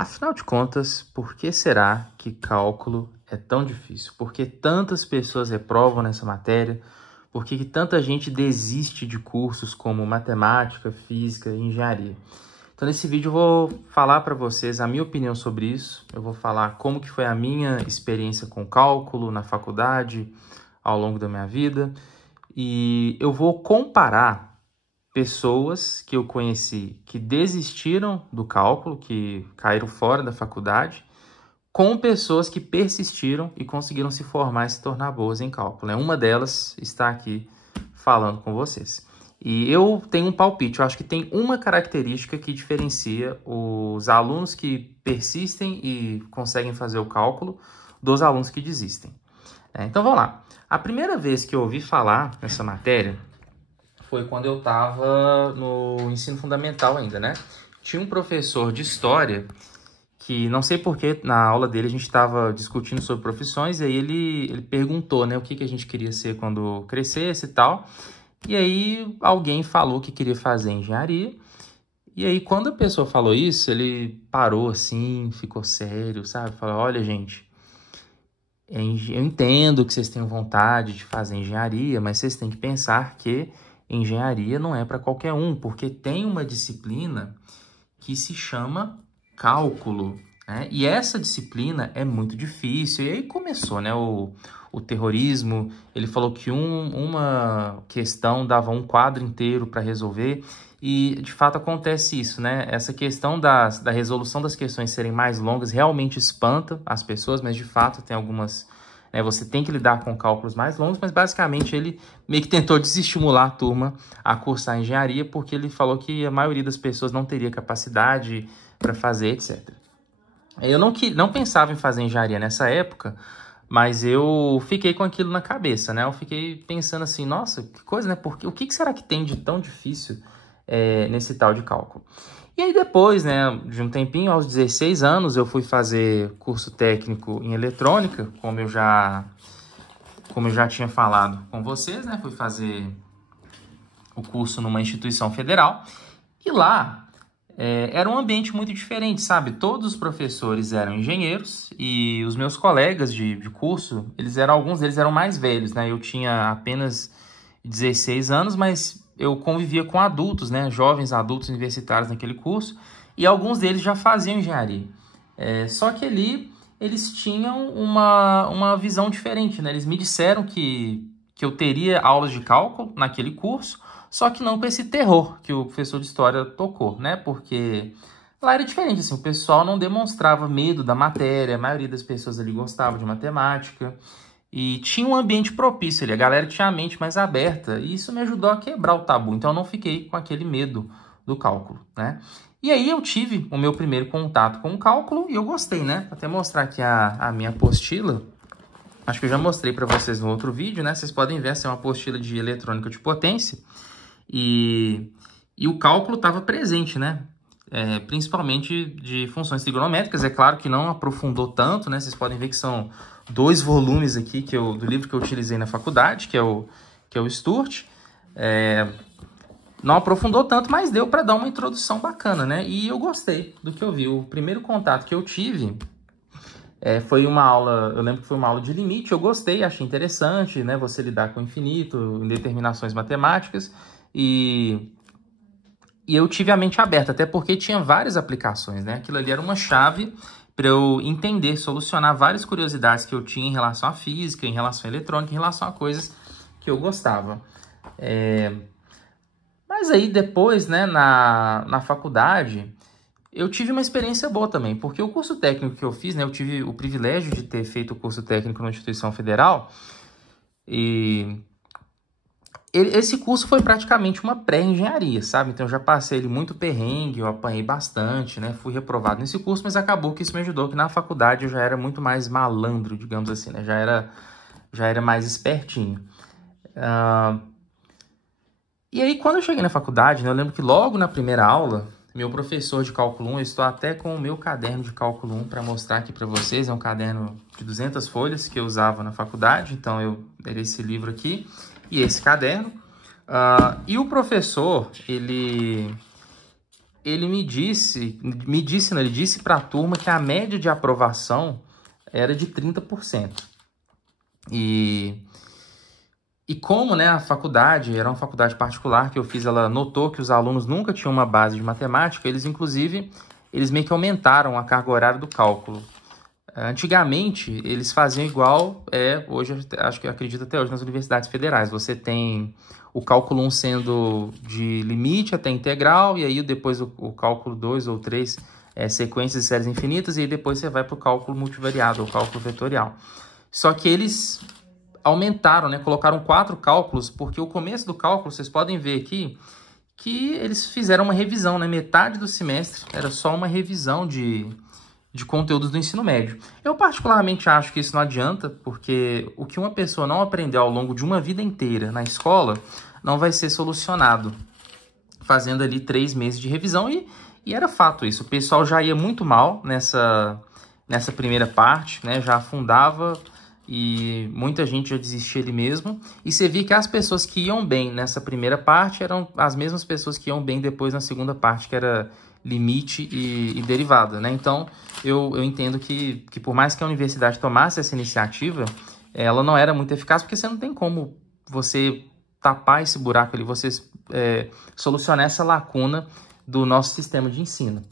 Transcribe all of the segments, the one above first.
Afinal de contas, por que será que cálculo é tão difícil? Por que tantas pessoas reprovam nessa matéria? Por que tanta gente desiste de cursos como matemática, física e engenharia? Então, nesse vídeo eu vou falar para vocês a minha opinião sobre isso. Eu vou falar como que foi a minha experiência com cálculo na faculdade ao longo da minha vida. E eu vou comparar pessoas que eu conheci que desistiram do cálculo, que caíram fora da faculdade, com pessoas que persistiram e conseguiram se formar e se tornar boas em cálculo. Uma delas está aqui falando com vocês. E eu tenho um palpite, eu acho que tem uma característica que diferencia os alunos que persistem e conseguem fazer o cálculo dos alunos que desistem. Então vamos lá. A primeira vez que eu ouvi falar nessa matéria foi quando eu estava no ensino fundamental ainda, né? Tinha um professor de história que, não sei porquê, na aula dele a gente estava discutindo sobre profissões, e aí ele perguntou, né, o que a gente queria ser quando crescesse e tal. E aí alguém falou que queria fazer engenharia. E aí quando a pessoa falou isso, ele parou assim, ficou sério, sabe? Falou, olha, gente, eu entendo que vocês tenham vontade de fazer engenharia, mas vocês têm que pensar que engenharia não é para qualquer um, porque tem uma disciplina que se chama cálculo, né? E essa disciplina é muito difícil. E aí começou, né, o terrorismo. Ele falou que uma questão dava um quadro inteiro para resolver. E, de fato, acontece isso, né? Essa questão da resolução das questões serem mais longas realmente espanta as pessoas, mas, de fato, tem algumas... Você tem que lidar com cálculos mais longos, mas basicamente ele meio que tentou desestimular a turma a cursar engenharia, porque ele falou que a maioria das pessoas não teria capacidade para fazer, etc. Eu não pensava em fazer engenharia nessa época, mas eu fiquei com aquilo na cabeça, né? Eu fiquei pensando assim, nossa, que coisa, né? Porque, o que será que tem de tão difícil nesse tal de cálculo? E aí depois, né, de um tempinho, aos 16 anos, eu fui fazer curso técnico em eletrônica, como eu já tinha falado com vocês, né? Fui fazer o curso numa instituição federal. E lá era um ambiente muito diferente, sabe? Todos os professores eram engenheiros e os meus colegas de curso, alguns deles eram mais velhos, né? Eu tinha apenas 16 anos, mas eu convivia com adultos, né? Jovens adultos universitários naquele curso, e alguns deles já faziam engenharia. Só que ali eles tinham uma visão diferente, né? Eles me disseram que eu teria aulas de cálculo naquele curso, só que não com esse terror que o professor de história tocou, né? Porque lá era diferente, assim, o pessoal não demonstrava medo da matéria, a maioria das pessoas ali gostava de matemática, e tinha um ambiente propício ali, a galera tinha a mente mais aberta, e isso me ajudou a quebrar o tabu, então eu não fiquei com aquele medo do cálculo, né? E aí eu tive o meu primeiro contato com o cálculo e eu gostei, né? Vou até mostrar aqui a minha apostila. Acho que eu já mostrei para vocês no outro vídeo, né? Vocês podem ver, essa é uma apostila de eletrônica de potência. E o cálculo estava presente, né? Principalmente de funções trigonométricas. É claro que não aprofundou tanto, né? Vocês podem ver que são 2 volumes aqui do livro que eu utilizei na faculdade, que é o Sturt. Não aprofundou tanto, mas deu para dar uma introdução bacana, né? E eu gostei do que eu vi. O primeiro contato que eu tive foi uma aula, eu lembro que foi uma aula de limite, eu gostei, achei interessante, né? Você lidar com o infinito, em determinações matemáticas, e eu tive a mente aberta, até porque tinha várias aplicações, né? Aquilo ali era uma chave para eu entender, solucionar várias curiosidades que eu tinha em relação à física, em relação à eletrônica, em relação a coisas que eu gostava. Mas aí depois, né, na faculdade, eu tive uma experiência boa também, porque o curso técnico que eu fiz, né, eu tive o privilégio de ter feito o curso técnico numa instituição federal, e esse curso foi praticamente uma pré-engenharia, sabe? Então eu já passei ele muito perrengue, eu apanhei bastante, né? Fui reprovado nesse curso, mas acabou que isso me ajudou, que na faculdade eu já era muito mais malandro, digamos assim, né? Já era mais espertinho. E aí, quando eu cheguei na faculdade, né, eu lembro que logo na primeira aula, meu professor de cálculo 1, eu estou até com o meu caderno de cálculo 1 para mostrar aqui para vocês, é um caderno de 200 folhas que eu usava na faculdade, então eu dei esse livro aqui e esse caderno. E o professor, ele ele ele disse para a turma que a média de aprovação era de 30%. E como, né, a faculdade era uma faculdade particular que eu fiz, ela notou que os alunos nunca tinham uma base de matemática, eles meio que aumentaram a carga horária do cálculo. Antigamente, eles faziam igual, hoje, acredito até hoje, nas universidades federais. Você tem o cálculo 1 sendo de limite até integral, e aí depois o cálculo 2 ou 3 sequências de séries infinitas, e aí depois você vai para o cálculo multivariado, ou cálculo vetorial. Só que eles aumentaram, né? Colocaram 4 cálculos, porque o começo do cálculo, vocês podem ver aqui, que eles fizeram uma revisão, né? Metade do semestre era só uma revisão de conteúdos do ensino médio. Eu particularmente acho que isso não adianta, porque o que uma pessoa não aprendeu ao longo de uma vida inteira na escola não vai ser solucionado fazendo ali 3 meses de revisão, e era fato isso. O pessoal já ia muito mal nessa primeira parte, né? Já afundava e muita gente já desistia ali mesmo. E você via que as pessoas que iam bem nessa primeira parte eram as mesmas pessoas que iam bem depois na segunda parte, que era limite e derivada, né? Então, eu entendo que por mais que a universidade tomasse essa iniciativa, ela não era muito eficaz, porque você não tem como você tapar esse buraco ali, você solucionar essa lacuna do nosso sistema de ensino.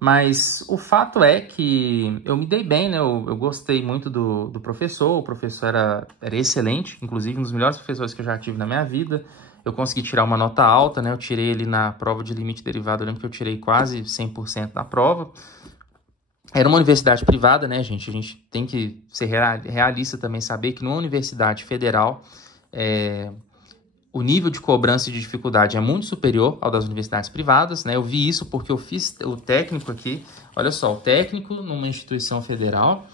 Mas o fato é que eu me dei bem, né? Eu gostei muito do professor, o professor era excelente, inclusive um dos melhores professores que eu já tive na minha vida. Eu consegui tirar uma nota alta, né? Eu tirei ele na prova de limite derivado, eu lembro que eu tirei quase 100% na prova. Era uma universidade privada, né, gente? A gente tem que ser realista também, saber que numa universidade federal, o nível de cobrança e de dificuldade é muito superior ao das universidades privadas, né? Eu vi isso porque eu fiz o técnico aqui. Olha só, o técnico numa instituição federal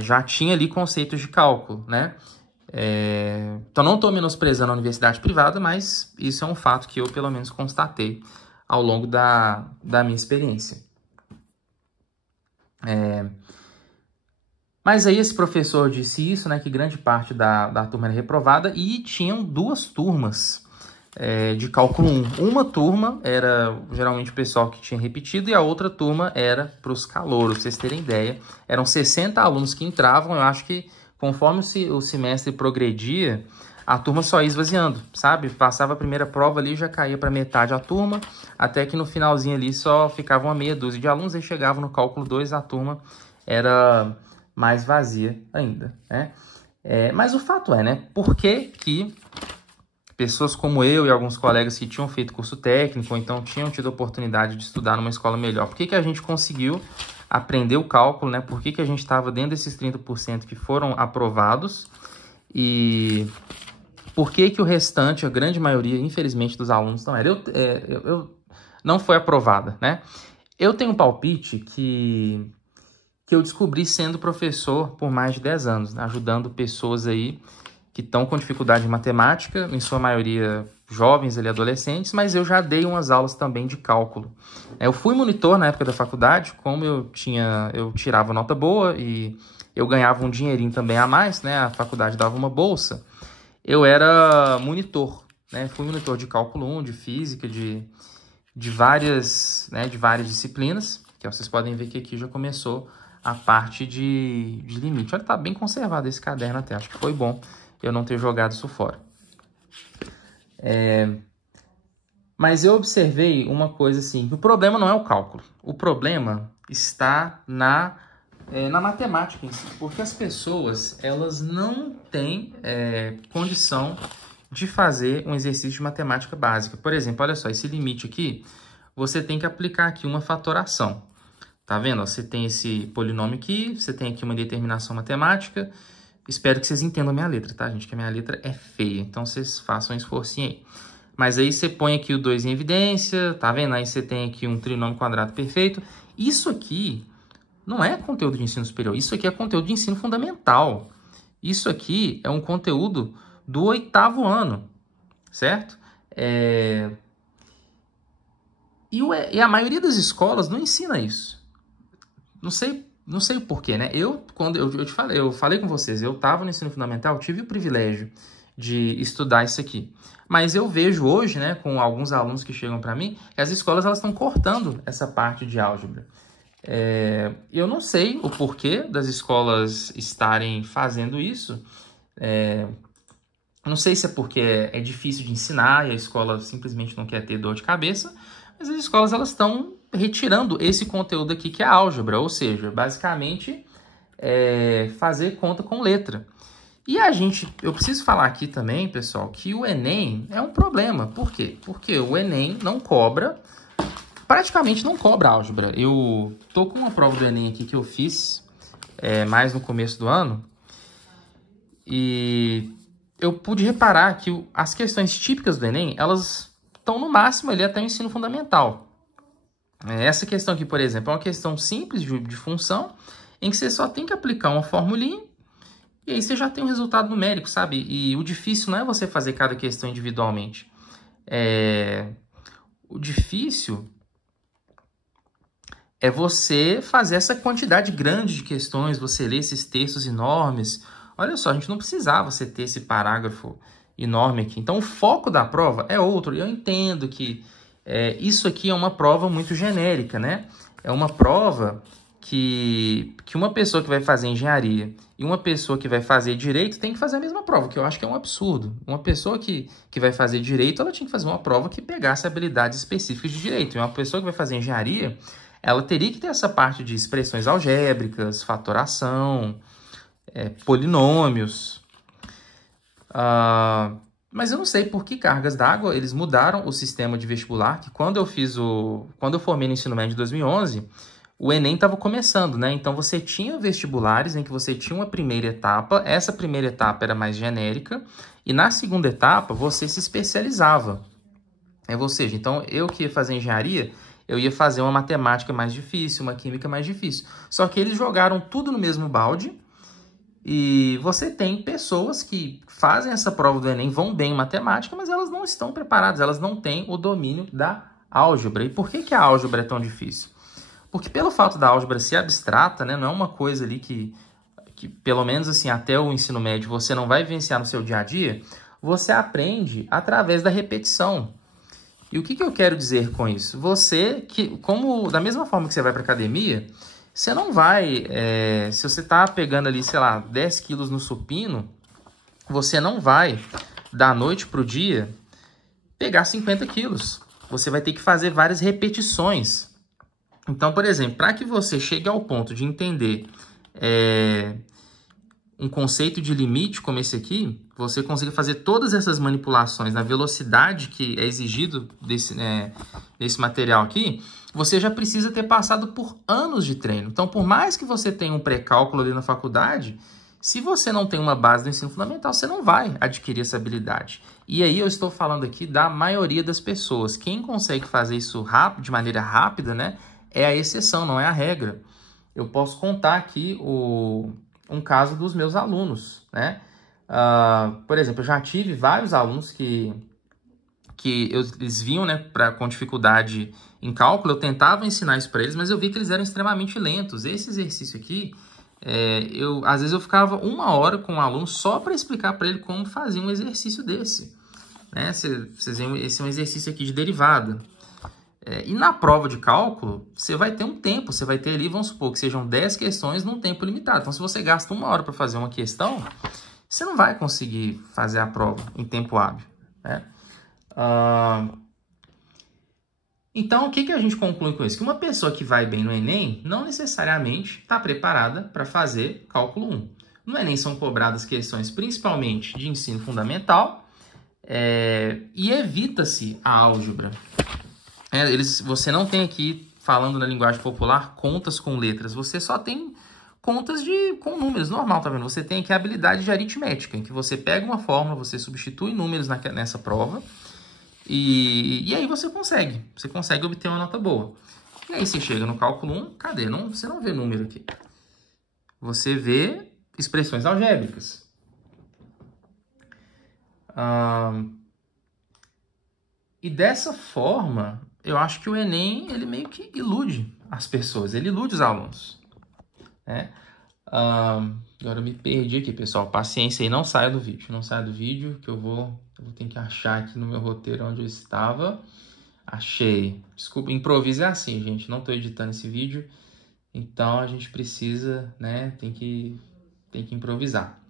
já tinha ali conceitos de cálculo, né? Então, não estou menosprezando a universidade privada, mas isso é um fato que eu, pelo menos, constatei ao longo da minha experiência. Mas aí esse professor disse isso, né, que grande parte da turma era reprovada, e tinham 2 turmas de cálculo 1. Uma turma era geralmente o pessoal que tinha repetido, e a outra turma era para os calouros, pra vocês terem ideia. Eram 60 alunos que entravam. Eu acho que conforme o semestre progredia, a turma só ia esvaziando, sabe? Passava a primeira prova ali, já caía para metade a turma, até que no finalzinho ali só ficava uma meia dúzia de alunos, e chegava no cálculo 2, a turma era mais vazia ainda, né? Mas o fato né? Por que pessoas como eu e alguns colegas que tinham feito curso técnico, ou então tinham tido a oportunidade de estudar numa escola melhor, por que a gente conseguiu aprender o cálculo, né? Por que a gente estava dentro desses 30% que foram aprovados, e por que o restante, a grande maioria, infelizmente, dos alunos não era? Eu não foi aprovada, né? Eu tenho um palpite que eu descobri sendo professor por mais de 10 anos, né? Ajudando pessoas aí que estão com dificuldade em matemática, em sua maioria jovens ali, adolescentes, mas eu já dei umas aulas também de cálculo. Eu fui monitor na época da faculdade, como eu tirava nota boa e eu ganhava um dinheirinho também a mais, né? A faculdade dava uma bolsa. Eu era monitor, né? Fui monitor de cálculo 1, de física, de várias disciplinas, que vocês podem ver que aqui já começou a parte de limite. Olha, tá bem conservado esse caderno até, acho que foi bom eu não ter jogado isso fora. Mas eu observei uma coisa assim, que o problema não é o cálculo, o problema está na matemática em si, porque as pessoas, elas não têm condição de fazer um exercício de matemática básica. Por exemplo, olha só, esse limite aqui, você tem que aplicar aqui uma fatoração. Tá vendo? Você tem esse polinômio aqui, você tem aqui uma determinação matemática. Espero que vocês entendam a minha letra, tá, gente? Que a minha letra é feia, então vocês façam um esforcinho aí. Mas aí você põe aqui o 2 em evidência, tá vendo? Aí você tem aqui um trinômio quadrado perfeito. Isso aqui não é conteúdo de ensino superior, isso aqui é conteúdo de ensino fundamental. Isso aqui é um conteúdo do 8º ano, certo? E a maioria das escolas não ensina isso. Não sei o porquê, né? Quando eu falei com vocês, eu estava no ensino fundamental, tive o privilégio de estudar isso aqui. Mas eu vejo hoje, né, com alguns alunos que chegam para mim, que as escolas elas estão cortando essa parte de álgebra. Eu não sei o porquê das escolas estarem fazendo isso. Não sei se é porque é difícil de ensinar e a escola simplesmente não quer ter dor de cabeça, mas as escolas elas estão retirando esse conteúdo aqui que é álgebra, ou seja, basicamente fazer conta com letra. E eu preciso falar aqui também, pessoal, que o Enem é um problema. Por quê? Porque o Enem praticamente não cobra álgebra. Eu tô com uma prova do Enem aqui que eu fiz mais no começo do ano e eu pude reparar que as questões típicas do Enem, elas estão no máximo ali até o ensino fundamental. Essa questão aqui, por exemplo, é uma questão simples de função, em que você só tem que aplicar uma formulinha e aí você já tem um resultado numérico, sabe? E o difícil não é você fazer cada questão individualmente. O difícil é você fazer essa quantidade grande de questões, você ler esses textos enormes. Olha só, a gente não precisava você ter esse parágrafo enorme aqui. Então, o foco da prova é outro. Eu entendo que isso aqui é uma prova muito genérica, né? É uma prova que uma pessoa que vai fazer engenharia e uma pessoa que vai fazer direito tem que fazer a mesma prova, que eu acho que é um absurdo. Uma pessoa que vai fazer direito, ela tinha que fazer uma prova que pegasse habilidades específicas de direito. E uma pessoa que vai fazer engenharia, ela teria que ter essa parte de expressões algébricas, fatoração, polinômios. Mas eu não sei por que cargas d'água eles mudaram o sistema de vestibular, que quando eu formei no ensino médio em 2011, o Enem estava começando, né? Então você tinha vestibulares em que você tinha uma primeira etapa, essa primeira etapa era mais genérica, e na segunda etapa você se especializava. Ou seja, então eu que ia fazer engenharia, eu ia fazer uma matemática mais difícil, uma química mais difícil. Só que eles jogaram tudo no mesmo balde, e você tem pessoas que fazem essa prova do Enem, vão bem em matemática, mas elas não estão preparadas, elas não têm o domínio da álgebra. E por que a álgebra é tão difícil? Porque pelo fato da álgebra ser abstrata, né, não é uma coisa ali que pelo menos assim, até o ensino médio, você não vai vivenciar no seu dia a dia, você aprende através da repetição. E o que eu quero dizer com isso? Da mesma forma que você vai para academia, você não vai, se você está pegando ali, sei lá, 10 quilos no supino, você não vai, da noite para o dia, pegar 50 quilos. Você vai ter que fazer várias repetições. Então, por exemplo, para que você chegue ao ponto de entender um conceito de limite como esse aqui, você consiga fazer todas essas manipulações na velocidade que é exigido desse material aqui, você já precisa ter passado por anos de treino. Então, por mais que você tenha um pré-cálculo ali na faculdade, se você não tem uma base do ensino fundamental, você não vai adquirir essa habilidade. E aí eu estou falando aqui da maioria das pessoas. Quem consegue fazer isso de maneira rápida, né, é a exceção, não é a regra. Eu posso contar aqui um caso dos meus alunos, né? Por exemplo, eu já tive vários alunos que eles vinham, né, com dificuldade em cálculo, eu tentava ensinar isso para eles, mas eu vi que eles eram extremamente lentos. Esse exercício aqui, às vezes eu ficava 1 hora com um aluno só para explicar para ele como fazer um exercício desse. Né? Esse é um exercício aqui de derivada. E na prova de cálculo, você vai ter um tempo, você vai ter ali, vamos supor que sejam 10 questões num tempo limitado. Então, se você gasta 1 hora para fazer uma questão, você não vai conseguir fazer a prova em tempo hábil, né? Então, o que a gente conclui com isso? Que uma pessoa que vai bem no Enem não necessariamente está preparada para fazer cálculo 1. No Enem são cobradas questões principalmente de ensino fundamental e evita-se a álgebra. Você não tem aqui, falando na linguagem popular, contas com letras. Você só tem contas com números, normal, tá vendo? Você tem aqui a habilidade de aritmética, em que você pega uma fórmula, você substitui números nessa prova, e aí você consegue obter uma nota boa. E aí você chega no cálculo 1, cadê? Você não vê número aqui. Você vê expressões algébricas. E dessa forma, eu acho que o Enem, ele meio que ilude as pessoas, ele ilude os alunos, né? Agora eu me perdi aqui, pessoal. Paciência aí, não saia do vídeo. Não saia do vídeo, que eu vou ter que achar aqui no meu roteiro onde eu estava. Achei. Desculpa, improviso é assim, gente. Não estou editando esse vídeo. Então a gente precisa, né? Tem que improvisar.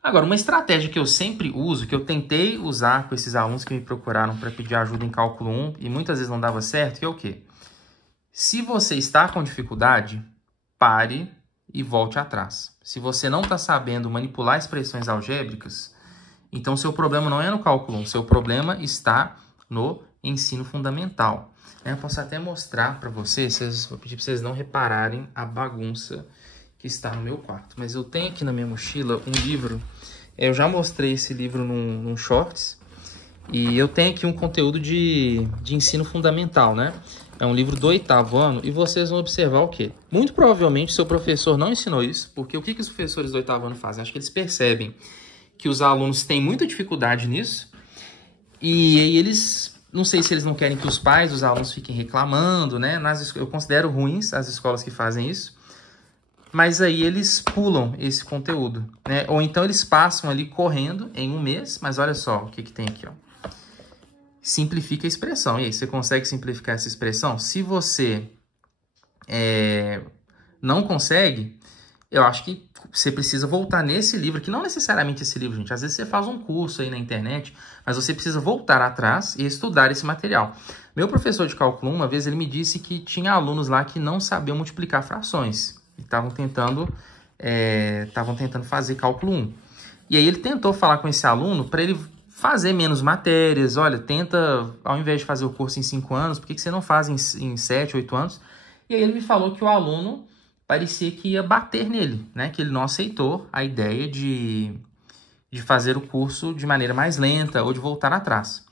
Agora, uma estratégia que eu sempre uso, que eu tentei usar com esses alunos que me procuraram para pedir ajuda em cálculo 1 e muitas vezes não dava certo, que é o quê? Se você está com dificuldade, pare e volte atrás. Se você não está sabendo manipular expressões algébricas, então seu problema não é no cálculo 1, seu problema está no ensino fundamental. Eu posso até mostrar para vocês, vou pedir para vocês não repararem a bagunça que está no meu quarto. Mas eu tenho aqui na minha mochila um livro, eu já mostrei esse livro num Shorts, e eu tenho aqui um conteúdo de ensino fundamental, né? É um livro do 8º ano e vocês vão observar o quê? Muito provavelmente seu professor não ensinou isso, porque o que os professores do 8º ano fazem? Acho que eles percebem que os alunos têm muita dificuldade nisso e aí eles, não sei se eles não querem que os pais dos alunos fiquem reclamando, né? Eu considero ruins as escolas que fazem isso, mas aí eles pulam esse conteúdo, né? Ou então eles passam ali correndo em um mês, mas olha só o que tem aqui, ó. Simplifica a expressão. E aí, você consegue simplificar essa expressão? Se você não consegue, eu acho que você precisa voltar nesse livro, que não necessariamente esse livro, gente. Às vezes você faz um curso aí na internet, mas você precisa voltar atrás e estudar esse material. Meu professor de cálculo 1, uma vez, ele me disse que tinha alunos lá que não sabiam multiplicar frações. E estavam tentando fazer cálculo 1. E aí ele tentou falar com esse aluno para ele fazer menos matérias. Olha, tenta, ao invés de fazer o curso em 5 anos, por que você não faz em 7, 8 anos? E aí ele me falou que o aluno parecia que ia bater nele, né? Que ele não aceitou a ideia de fazer o curso de maneira mais lenta ou de voltar atrás.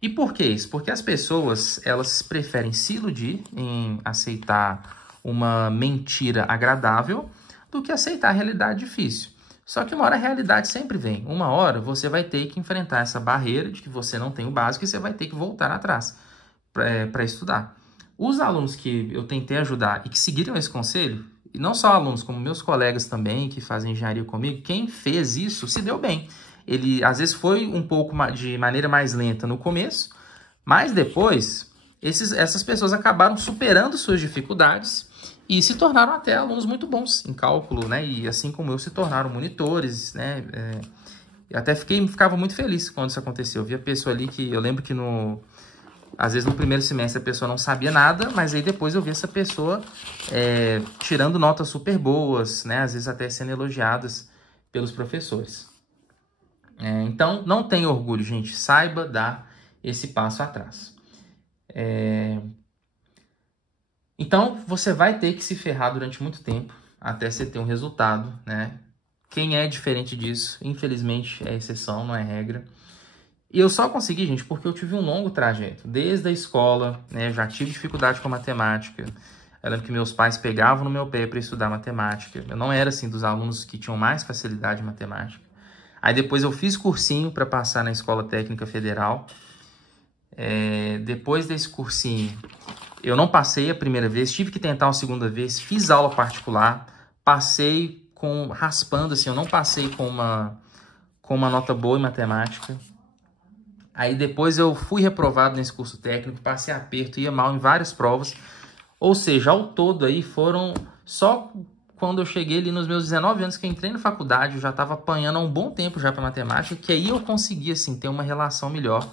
E por que isso? Porque as pessoas, elas preferem se iludir em aceitar uma mentira agradável do que aceitar a realidade difícil. Só que uma hora a realidade sempre vem. Uma hora você vai ter que enfrentar essa barreira de que você não tem o básico e você vai ter que voltar atrás para estudar. Os alunos que eu tentei ajudar e que seguiram esse conselho, e não só alunos, como meus colegas também que fazem engenharia comigo, quem fez isso se deu bem. Ele às vezes foi um pouco de maneira mais lenta no começo, mas depois essas pessoas acabaram superando suas dificuldades e se tornaram até alunos muito bons em cálculo, né? E assim como eu, se tornaram monitores, né? Eu até ficava muito feliz quando isso aconteceu. Eu vi a pessoa ali que eu lembro que às vezes no primeiro semestre a pessoa não sabia nada, mas aí depois eu vi essa pessoa tirando notas super boas, né? Às vezes até sendo elogiadas pelos professores. Então, não tenha orgulho, gente. Saiba dar esse passo atrás. Então, você vai ter que se ferrar durante muito tempo até você ter um resultado, né? Quem é diferente disso, infelizmente, é exceção, não é regra. E eu só consegui, gente, porque eu tive um longo trajeto. Desde a escola, né? Eu já tive dificuldade com matemática. Eu lembro que meus pais pegavam no meu pé para estudar matemática. Eu não era, assim, dos alunos que tinham mais facilidade em matemática. Aí depois eu fiz cursinho para passar na Escola Técnica Federal. Depois desse cursinho, eu não passei a primeira vez, tive que tentar uma segunda vez, fiz aula particular, passei raspando, assim, eu não passei com uma nota boa em matemática. Aí depois eu fui reprovado nesse curso técnico, passei aperto, ia mal em várias provas. Ou seja, ao todo aí foram só quando eu cheguei ali nos meus 19 anos que eu entrei na faculdade, eu já estava apanhando há um bom tempo já para matemática, que aí eu consegui, assim, ter uma relação melhor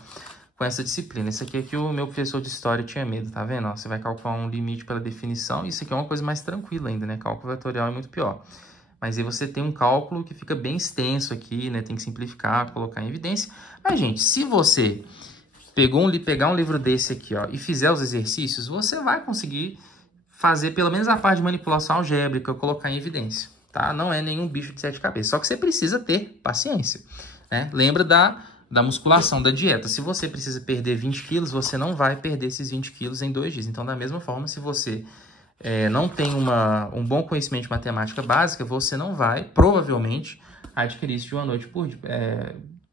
com essa disciplina. Isso aqui é que o meu professor de história tinha medo, tá vendo? Ó, você vai calcular um limite pela definição, isso aqui é uma coisa mais tranquila ainda, né? Cálculo vetorial é muito pior. Mas aí você tem um cálculo que fica bem extenso aqui, né? Tem que simplificar, colocar em evidência. Mas, gente, se você pegar um livro desse aqui, ó, e fizer os exercícios, você vai conseguir fazer pelo menos a parte de manipulação algébrica, colocar em evidência, tá? Não é nenhum bicho de 7 cabeças, só que você precisa ter paciência, né? Lembra da musculação, da dieta. Se você precisa perder 20 quilos, você não vai perder esses 20 quilos em 2 dias. Então, da mesma forma, se você não tem um bom conhecimento de matemática básica, você não vai, provavelmente, adquirir isso de uma noite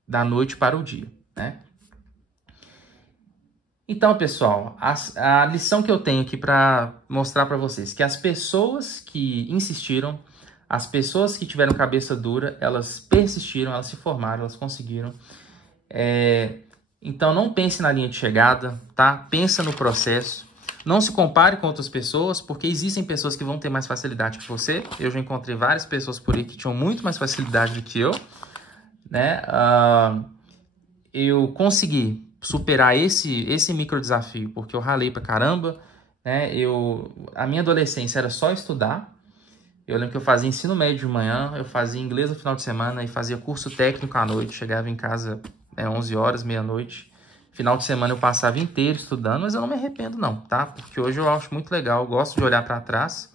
da noite para o dia, né? Então, pessoal, a lição que eu tenho aqui para mostrar para vocês, que as pessoas que insistiram, as pessoas que tiveram cabeça dura, elas persistiram, elas se formaram, elas conseguiram. Então, não pense na linha de chegada, tá? Pensa no processo. Não se compare com outras pessoas, porque existem pessoas que vão ter mais facilidade que você. Eu já encontrei várias pessoas por aí que tinham muito mais facilidade do que eu, né? Eu consegui superar esse micro desafio, porque eu ralei pra caramba, né? A minha adolescência era só estudar. Eu lembro que eu fazia ensino médio de manhã, eu fazia inglês no final de semana e fazia curso técnico à noite. Chegava em casa 11 horas, meia-noite. Final de semana eu passava inteiro estudando, mas eu não me arrependo não, tá? Porque hoje eu acho muito legal, eu gosto de olhar para trás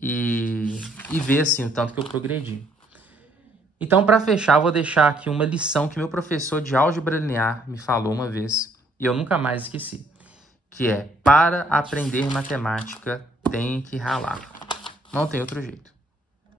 e ver assim o tanto que eu progredi. Então, para fechar, eu vou deixar aqui uma lição que meu professor de álgebra linear me falou uma vez e eu nunca mais esqueci, que é: para aprender matemática tem que ralar. Não tem outro jeito.